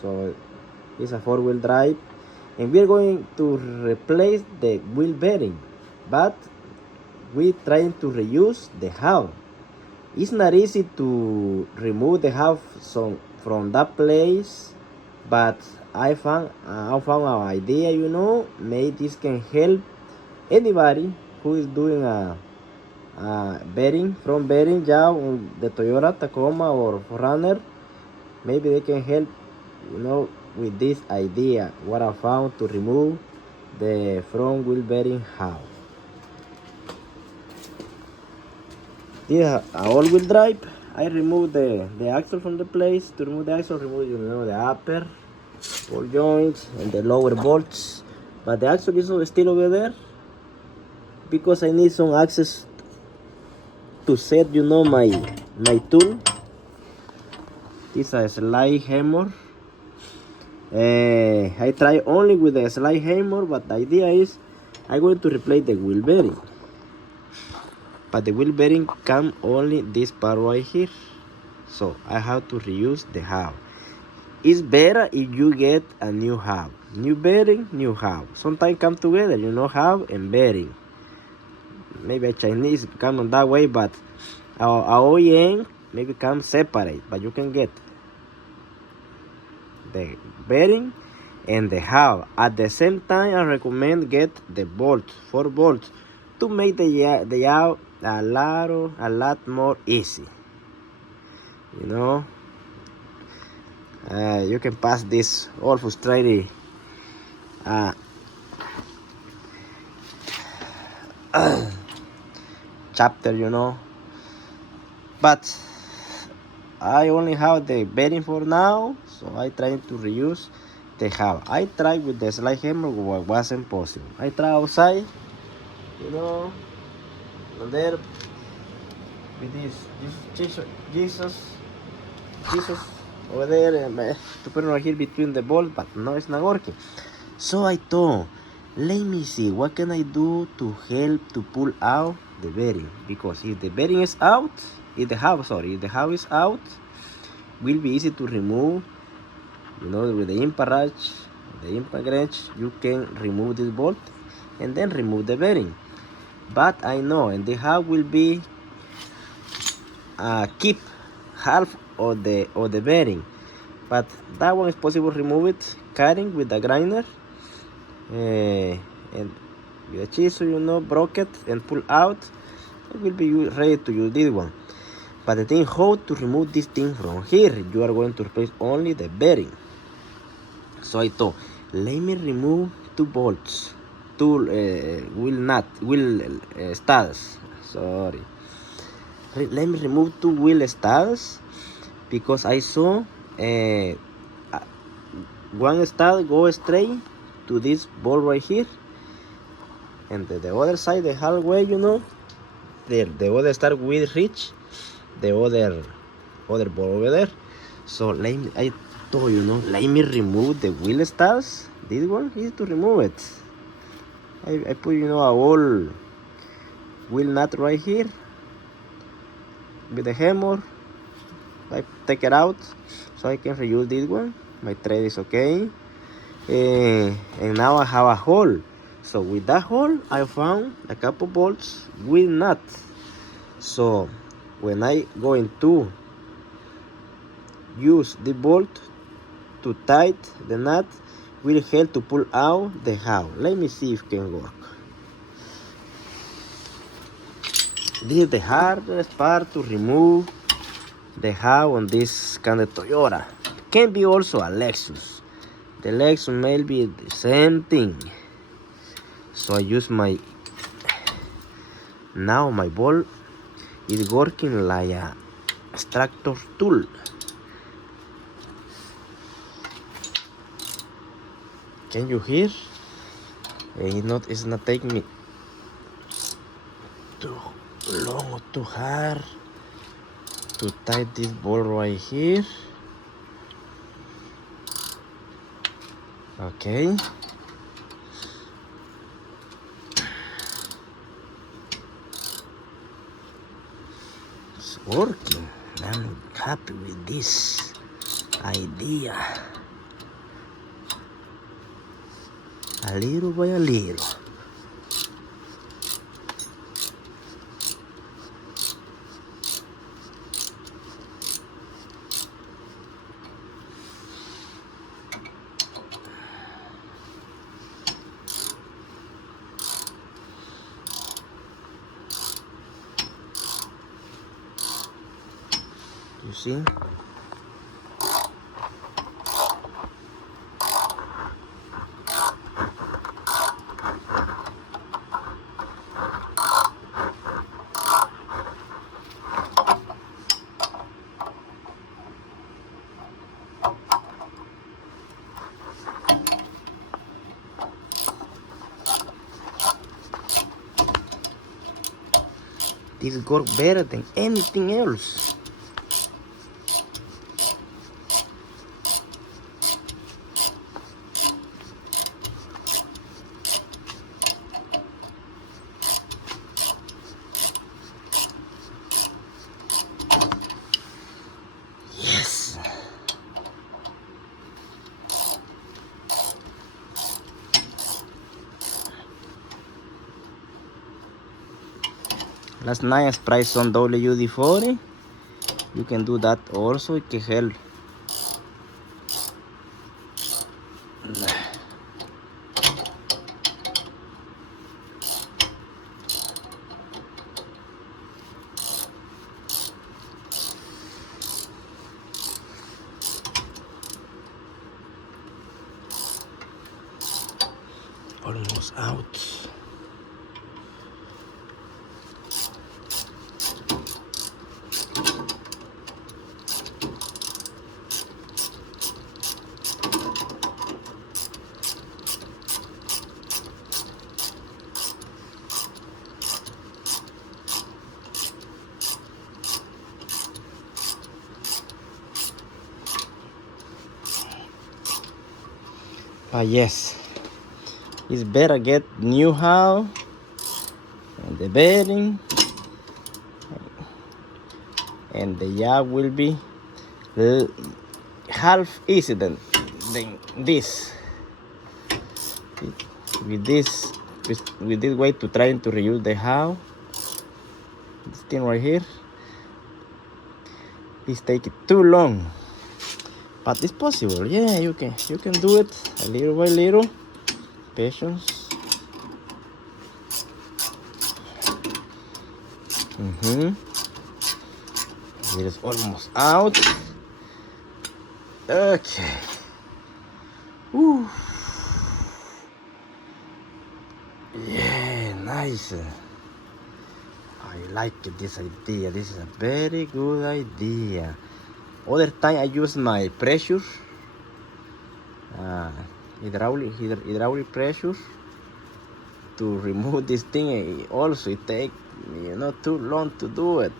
So it's a 4-wheel drive, and we're going to replace the wheel bearing, but we're trying to reuse the hub. It's not easy to remove the hub from that place, but I found an idea, maybe this can help anybody who is doing a bearing job on the Toyota Tacoma or 4runner. Maybe they can help, with this idea what I found to remove the front wheel bearing hub. This is a all-wheel drive. I remove the axle from the place. To remove the axle, remove the upper ball joints and the lower bolts. But the axle is still over there because I need some access to set my tool. This is a slide hammer. I try only with the slide hammer, but the idea is I'm going to replace the wheel bearing. But the wheel bearing come only this part right here, so I have to reuse the hub. It's better if you get a new hub, new bearing, new hub. Sometimes come together, hub and bearing. Maybe a Chinese come on that way, but our OEM maybe come separate. But you can get the bearing and the hub at the same time. I recommend get the bolts, 4 bolts, to make the job a lot more easy. You can pass this all frustrated chapter, but I only have the bearing for now, so I try to reuse the hub. I tried with the slide hammer, but wasn't possible. I try outside, and there with this Jesus over there, to put it right here between the balls, but no, it's not working. So I thought, let me see what can I do to help to pull out the bearing, because if the bearing is out, if the hub is out, will be easy to remove. With the impact wrench, you can remove this bolt and then remove the bearing. But I know, and the hub will be keep half of the bearing, but that one is possible to remove it cutting with the grinder and with a chisel, broke it and pull out. It will be ready to use this one. But the thing, how to remove this thing from here? You are going to replace only the bearing. So I thought, let me remove 2 bolts, 2 wheel studs. Sorry. Let me remove 2 wheel studs, because I saw one stud go straight to this ball right here, and the other side, the halfway, the other stud will reach the other ball over there. So I thought, let me remove the wheel studs. This one is to remove it. I put, a whole wheel nut right here with the hammer. I take it out so I can reuse this one. My thread is okay, and now I have a hole. So with that hole, I found a couple bolts with nuts. So when I going to use the bolt to tight the nut, will help to pull out the hub. Let me see if it can work. This is the hardest part, to remove the hub on this kind of Toyota. Can be also a Lexus. The Lexus may be the same thing. So I use my ball is working like a extractor tool. Can you hear? It's not taking me too long or too hard to tie this ball right here. Okay. It's working. I'm happy with this idea. A little by a little. You see? This works better than anything else. Yes. Last night I sprayed some WD-40. You can do that also. It can help. Almost out. Yes, it's better get new house and the bedding, and the job will be half easy than this. With this way to trying to reuse the house, this thing right here, it's taking too long. But it's possible. Yeah, you can do it a little by little. Patience. It is almost out. Okay. Woo. Yeah, nice. I like this idea. This is a very good idea. Other time I use my pressure, hydraulic pressure to remove this thing. Also, it takes too long to do it.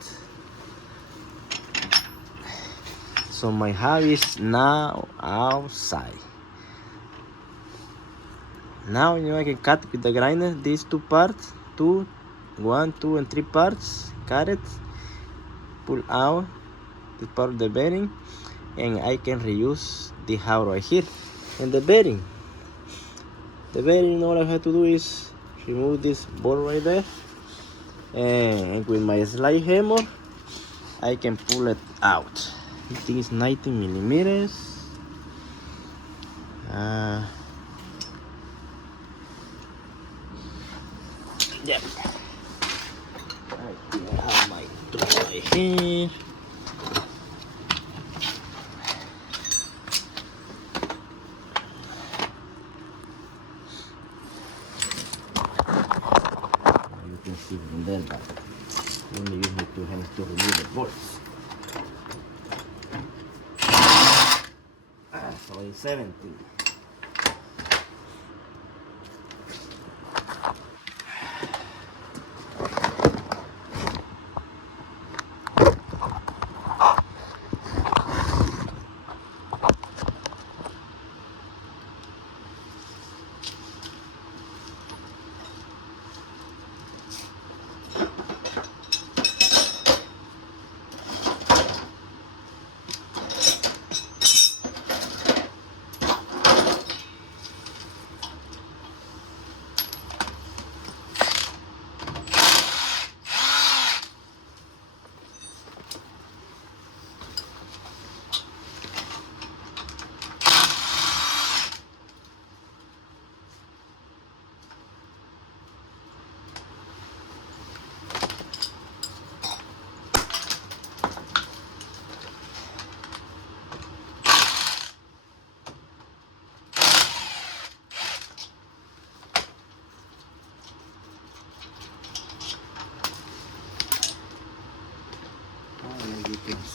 So my hobby is now outside. Now I can cut with the grinder these two parts, 1, 2, and 3 parts. Cut it, pull out this part of the bearing, and I can reuse the house right here. And the bearing, all I have to do is remove this bolt right there, and with my slide hammer I can pull it out. This thing is 19 millimeters. Yep. I have my tool right here. You can see from there that you only use my 2 hands to remove the bolts. So it's 70.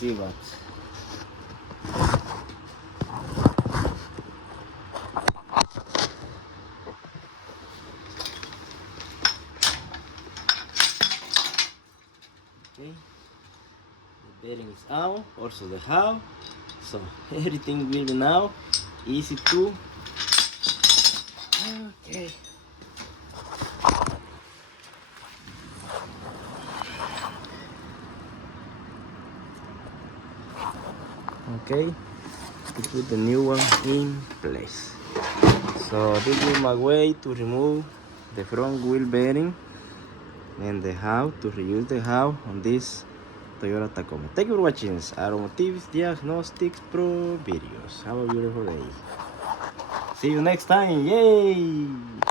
see, but okay, the bearing is out, also the how, so everything will be now easy to. Okay. Okay, to put the new one in place. So this is my way to remove the front wheel bearing and the how to reuse the how on this Toyota Tacoma. Thank you for watching Automotive Diagnostics Pro videos. Have a beautiful day. See you next time. Yay!